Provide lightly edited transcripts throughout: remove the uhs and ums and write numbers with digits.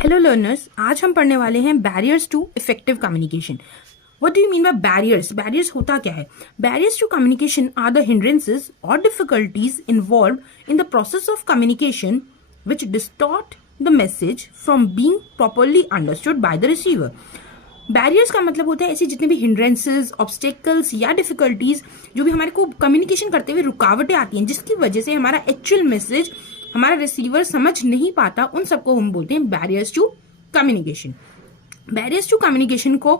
Hello learners, आज हम पढ़ने वाले हैं barriers to effective communication. What do you mean by barriers? Barriers होता क्या है? Barriers to communication are the hindrances और difficulties involve in the process of communication which distort the message from being properly understood by the receiver. Barriers का मतलब होता है ऐसी जितने भी हिंड्रेंसेस, ऑब्स्टेकल्स या डिफिकल्टीज जो भी हमारे को कम्युनिकेशन करते हुए रुकावटें आती हैं, जिसकी वजह से हमारा एक्चुअल मैसेज हमारा रिसीवर समझ नहीं पाता, उन सबको हम बोलते हैं barriers to communication. Barriers to communication को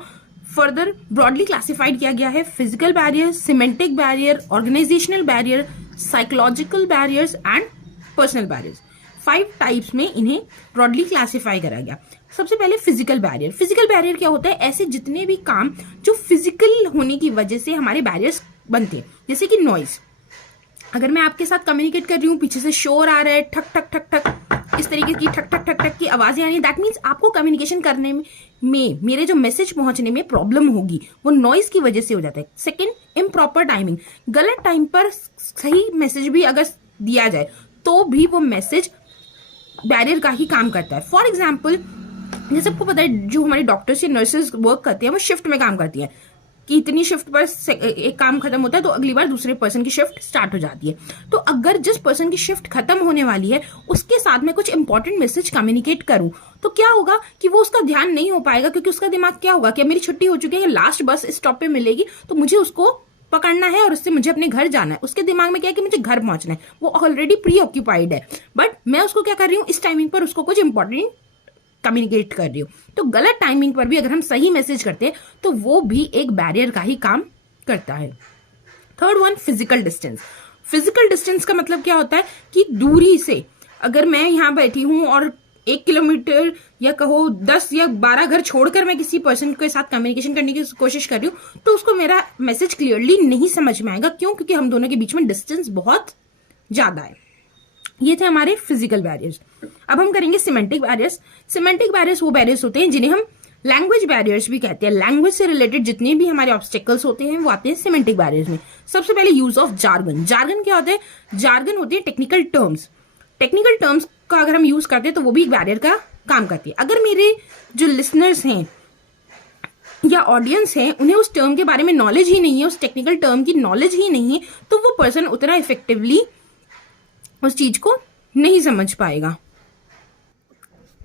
फर्दर ब्रॉडली क्लासिफाइड किया गया है: physical barrier, semantic barrier, organisational barrier, psychological barriers and personal barriers. 5 types में इन्हें ब्रॉडली क्लासिफाई करा गया। सबसे पहले फिजिकल बैरियर। फिजिकल बैरियर क्या होता है? ऐसे जितने भी काम जो फिजिकल होने की वजह से हमारे बैरियर्स बनते हैं, जैसे कि नॉइज। अगर मैं आपके साथ कम्युनिकेट कर रही हूँ, पीछे से शोर आ रहा है, ठक ठक ठक ठक, इस तरीके की ठक ठक ठक ठक की आवाजें आ रही है, दैट मीन्स आपको कम्युनिकेशन करने में मेरे जो मैसेज पहुंचने में प्रॉब्लम होगी, वो नॉइज की वजह से हो जाता है। Second, improper timing. गलत टाइम पर सही मैसेज भी अगर दिया जाए तो भी वो मैसेज बैरियर का ही काम करता है। फॉर एग्जाम्पल, जैसे आपको पता है जो हमारे डॉक्टर्स या नर्सेज वर्क करते हैं वो शिफ्ट में काम करती है कि इतनी शिफ्ट पर एक काम खत्म होता है तो अगली बार दूसरे पर्सन की शिफ्ट स्टार्ट हो जाती है। तो अगर जिस पर्सन की शिफ्ट खत्म होने वाली है उसके साथ में कुछ इंपॉर्टेंट मैसेज कम्युनिकेट करूं तो क्या होगा कि वो उसका ध्यान नहीं हो पाएगा, क्योंकि उसका दिमाग क्या होगा कि मेरी छुट्टी हो चुकी है, लास्ट बस स्टॉप पे मिलेगी तो मुझे उसको पकड़ना है और उससे मुझे अपने घर जाना है। उसके दिमाग में क्या है कि मुझे घर पहुंचना है, वो ऑलरेडी प्री ऑक्यूपाइड है, बट मैं उसको क्या कर रही हूँ, इस टाइमिंग पर उसको कुछ इंपॉर्टेंट कम्युनिकेट कर रही हूँ। तो गलत टाइमिंग पर भी अगर हम सही मैसेज करते हैं तो वो भी एक बैरियर का ही काम करता है। Third one, physical distance. Physical distance का मतलब क्या होता है कि दूरी से अगर मैं यहाँ बैठी हूँ और 1 किलोमीटर या कहो 10 या 12 घर छोड़कर मैं किसी पर्सन के साथ कम्युनिकेशन करने की कोशिश कर रही हूँ तो उसको मेरा मैसेज क्लियरली नहीं समझ में आएगा। क्यों? क्योंकि हम दोनों के बीच में डिस्टेंस बहुत ज्यादा है। ये थे हमारे फिजिकल बैरियर्स। अब हम करेंगे सिमेंटिक बैरियर्स। सिमेंटिक बैरियर्स वो बैरियर्स होते हैं जिन्हें हम लैंग्वेज बैरियर्स भी कहते हैं। लैंग्वेज से रिलेटेड जितने भी हमारे ऑब्स्टेकल्स होते हैं वो आते हैं सिमेंटिक बैरियर्स में। सबसे पहले यूज ऑफ जार्गन। जार्गन क्या होता है? जार्गन होते हैं टेक्निकल टर्म्स। टेक्निकल टर्म्स का अगर हम यूज करते हैं तो वो भी एक बैरियर का काम करती है। अगर मेरे जो लिसनर्स हैं या ऑडियंस है उन्हें उस टर्म के बारे में नॉलेज ही नहीं है, उस टेक्निकल टर्म की नॉलेज ही नहीं है, तो वो पर्सन उतना इफेक्टिवली उस चीज को नहीं समझ पाएगा।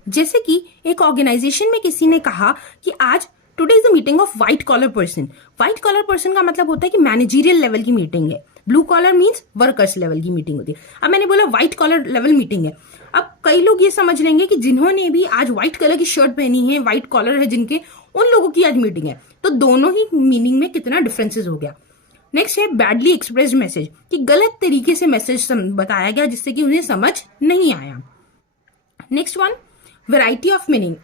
जैसे कि एक ऑर्गेनाइजेशन में किसी ने कहा कि आज today is the meeting of white collar person. White collar person का मतलब होता है कि मैनेजरियल लेवल की मीटिंग है। Blue collar means workers level की मीटिंग होती है। अब मैंने बोला व्हाइट कॉलर लेवल मीटिंग है। अब कई लोग ये समझ लेंगे कि जिन्होंने भी आज व्हाइट कलर की शर्ट पहनी है, व्हाइट कॉलर है जिनके, उन लोगों की आज मीटिंग है। तो दोनों ही मीनिंग में कितना डिफरेंसेस हो गया। नेक्स्ट है बैडली एक्सप्रेस्ड मैसेज, कि गलत तरीके से मैसेज बताया गया जिससे कि उन्हें समझ नहीं आया। Next one, variety of meaning.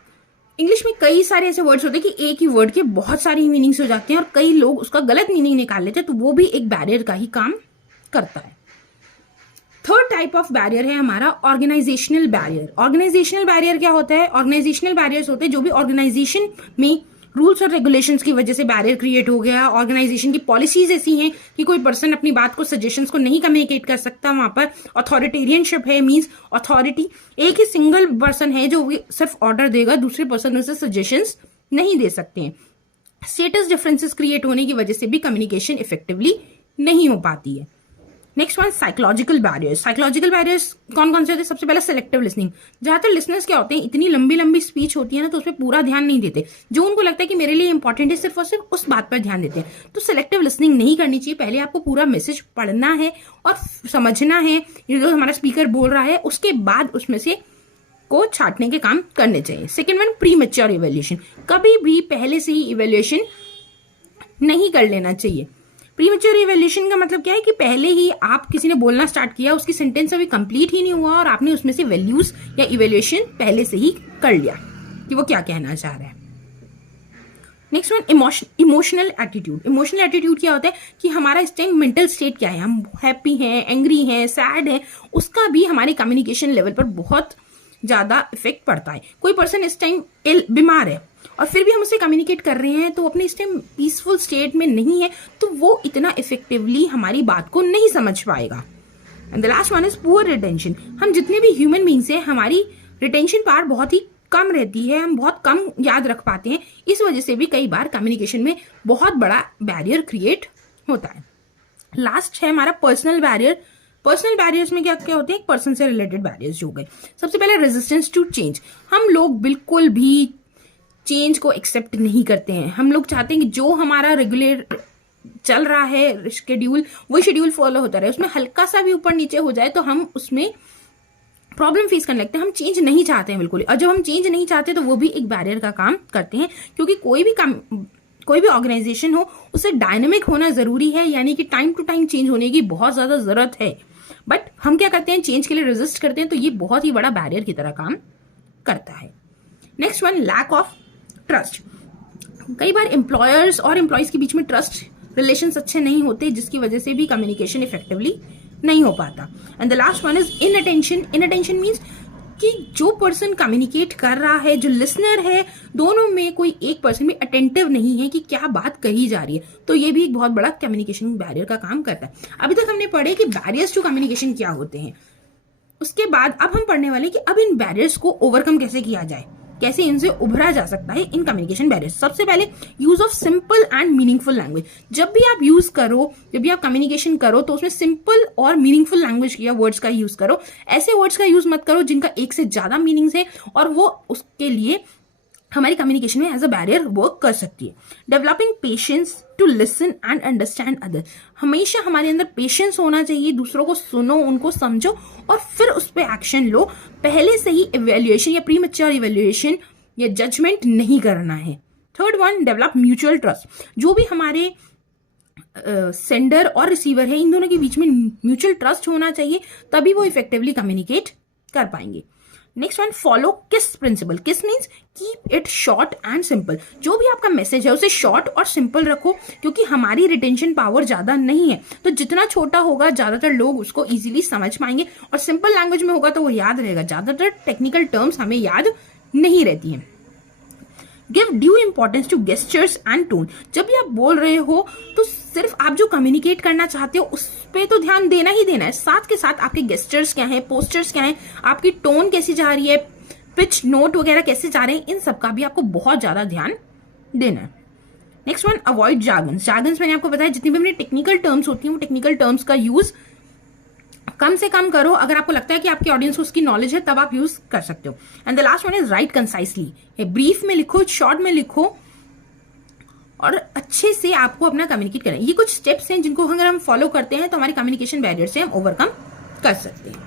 English में कई सारे ऐसे वर्ड्स होते हैं कि एक ही वर्ड के बहुत सारी मीनिंग्स हो जाते हैं और कई लोग उसका गलत मीनिंग निकाल लेते हैं, तो वो भी एक बैरियर का ही काम करता है। थर्ड टाइप ऑफ बैरियर है हमारा ऑर्गेनाइजेशनल बैरियर। ऑर्गेनाइजेशनल बैरियर क्या होता है? ऑर्गेनाइजेशनल बैरियर्स होते हैं जो भी ऑर्गेनाइजेशन में रूल्स और रेगुलेशंस की वजह से बैरियर क्रिएट हो गया। ऑर्गेनाइजेशन की पॉलिसीज ऐसी हैं कि कोई पर्सन अपनी बात को, सजेशंस को नहीं कम्युनिकेट कर सकता। वहां पर अथॉरिटेरियनशिप है, मींस अथॉरिटी एक ही सिंगल पर्सन है जो सिर्फ ऑर्डर देगा, दूसरे पर्सन उसे सजेशंस नहीं दे सकते हैं। स्टेटस डिफरेंसेस क्रिएट होने की वजह से भी कम्युनिकेशन इफेक्टिवली नहीं हो पाती है। Next one, psychological barriers. Psychological barriers कौन कौन से होते हैं? सबसे पहले सिलेक्टिव लिसनिंग। ज्यादातर लिसनर्स क्या होते हैं, इतनी लंबी लंबी स्पीच होती है ना तो उस पर पूरा ध्यान नहीं देते। जो उनको लगता है कि मेरे लिए इंपॉर्टेंट है सिर्फ और सिर्फ उस बात पर ध्यान देते हैं। तो सिलेक्टिव लिसनिंग नहीं करनी चाहिए। पहले आपको पूरा मैसेज पढ़ना है और समझना है जो हमारा स्पीकर बोल रहा है, उसके बाद उसमें से को छांटने के काम करने चाहिए। Second one, pre mature evaluation. कभी भी पहले से ही इवेल्यूएशन नहीं कर लेना चाहिए। प्रीमेच्योर इवैल्यूएशन का मतलब क्या है कि पहले ही आप किसी ने बोलना स्टार्ट किया, उसकी सेंटेंस अभी कंप्लीट ही नहीं हुआ और आपने उसमें से वैल्यूज या इवैल्यूएशन पहले से ही कर लिया कि वो क्या कहना चाह रहा है। Next one, emotional attitude. Emotional attitude क्या होता है कि हमारा इस टाइम मेंटल स्टेट क्या है, हम हैप्पी हैं, एंग्री हैं, सैड है, उसका भी हमारे कम्युनिकेशन लेवल पर बहुत ज्यादा इफेक्ट पड़ता है। कोई पर्सन इस टाइम बीमार है और फिर भी हम उससे कम्युनिकेट कर रहे हैं तो अपने इस टाइम पीसफुल स्टेट में नहीं है, तो वो इतना इफेक्टिवली हमारी बात को नहीं समझ पाएगा। And the last one is poor retention. हम जितने भी ह्यूमन बींग्स हैं, हमारी रिटेंशन पावर बहुत ही कम रहती है, हम बहुत कम याद रख पाते हैं, इस वजह से भी कई बार कम्युनिकेशन में बहुत बड़ा बैरियर क्रिएट होता है। लास्ट है हमारा पर्सनल बैरियर। पर्सनल बैरियर्स में क्या क्या होते हैं, एक पर्सन से रिलेटेड बैरियर्स जो हो गए। सबसे पहले रेजिस्टेंस टू चेंज। हम लोग बिल्कुल भी चेंज को एक्सेप्ट नहीं करते हैं। हम लोग चाहते हैं कि जो हमारा रेगुलर चल रहा है शेड्यूल, वही शेड्यूल फॉलो होता रहे, उसमें हल्का सा भी ऊपर नीचे हो जाए तो हम उसमें प्रॉब्लम फेस करने लगते हैं। हम चेंज नहीं चाहते हैं बिल्कुल, और जब हम चेंज नहीं चाहते तो वो भी एक बैरियर का काम करते हैं, क्योंकि कोई भी ऑर्गेनाइजेशन हो उसे डायनेमिक होना जरूरी है, यानी कि टाइम टू टाइम चेंज होने की बहुत ज्यादा जरूरत है। बट हम क्या करते हैं, चेंज के लिए रेजिस्ट करते हैं, तो ये बहुत ही बड़ा बैरियर की तरह काम करता है। Next one, lack of trust. कई बार एम्प्लॉयर्स और एम्प्लॉयज के बीच में ट्रस्ट रिलेशंस अच्छे नहीं होते, जिसकी वजह से भी कम्युनिकेशन इफेक्टिवली नहीं हो पाता। And the last one is inattention. Inattention means कि जो पर्सन कम्युनिकेट कर रहा है, जो लिसनर है, दोनों में कोई एक पर्सन भी अटेंटिव नहीं है कि क्या बात कही जा रही है, तो ये भी एक बहुत बड़ा कम्युनिकेशन बैरियर का काम करता है। अभी तक हमने पढ़े कि बैरियर्स टू कम्युनिकेशन क्या होते हैं, उसके बाद अब हम पढ़ने वाले कि अब इन बैरियर्स को ओवरकम कैसे किया जाए, कैसे इनसे उभरा जा सकता है इन कम्युनिकेशन बैरियर्स। सबसे पहले use of simple and meaningful language. जब भी आप यूज करो, जब भी आप कम्युनिकेशन करो, तो उसमें सिंपल और मीनिंगफुल लैंग्वेज या वर्ड्स का यूज करो। ऐसे वर्ड्स का यूज मत करो जिनका एक से ज्यादा मीनिंग्स है और वो उसके लिए हमारी कम्युनिकेशन में एज अ बैरियर वर्क कर सकती है। Developing patience to listen and understand other. हमेशा हमारे अंदर पेशेंस होना चाहिए, दूसरों को सुनो, उनको समझो और फिर उस पर एक्शन लो। पहले से ही इवेल्युएशन या प्रीमैच्योर इवेल्युएशन या जजमेंट नहीं करना है। Third one, develop mutual trust. जो भी हमारे सेंडर और रिसीवर है, इन दोनों के बीच में म्यूचुअल ट्रस्ट होना चाहिए, तभी वो इफेक्टिवली कम्युनिकेट कर पाएंगे। नेक्स्ट वन, फॉलो किस प्रिंसिपल। किस means keep it short and simple. जो भी आपका मैसेज है उसे शॉर्ट और सिंपल रखो, क्योंकि हमारी रिटेंशन पावर ज्यादा नहीं है, तो जितना छोटा होगा ज्यादातर लोग उसको इजीली समझ पाएंगे, और सिंपल लैंग्वेज में होगा तो वो याद रहेगा। ज्यादातर टेक्निकल टर्म्स हमें याद नहीं रहती हैं। Give due importance to gestures and tone. जब भी आप बोल रहे हो तो सिर्फ आप जो कम्युनिकेट करना चाहते हो उस पे तो ध्यान देना ही देना है, साथ के साथ आपके गेस्चर्स क्या हैं, पोस्चर्स क्या हैं, आपकी टोन कैसी जा रही है, पिच नोट वगैरह कैसे जा रहे हैं, इन सब का भी आपको बहुत ज्यादा ध्यान देना है। Next one, avoid jargons. Jargons मैंने आपको बताया, जितनी भी अपनी टेक्निकल टर्म्स होती हैं वो टेक्निकल टर्म्स का यूज कम से कम करो। अगर आपको लगता है कि आपकी ऑडियंस को उसकी नॉलेज है तब आप यूज कर सकते हो। And the last one is write concisely. Brief में लिखो, शॉर्ट में लिखो, और अच्छे से आपको अपना कम्युनिकेट करना है। ये कुछ स्टेप्स हैं जिनको अगर हम फॉलो करते हैं तो हमारे कम्युनिकेशन बैरियर से हम ओवरकम कर सकते हैं।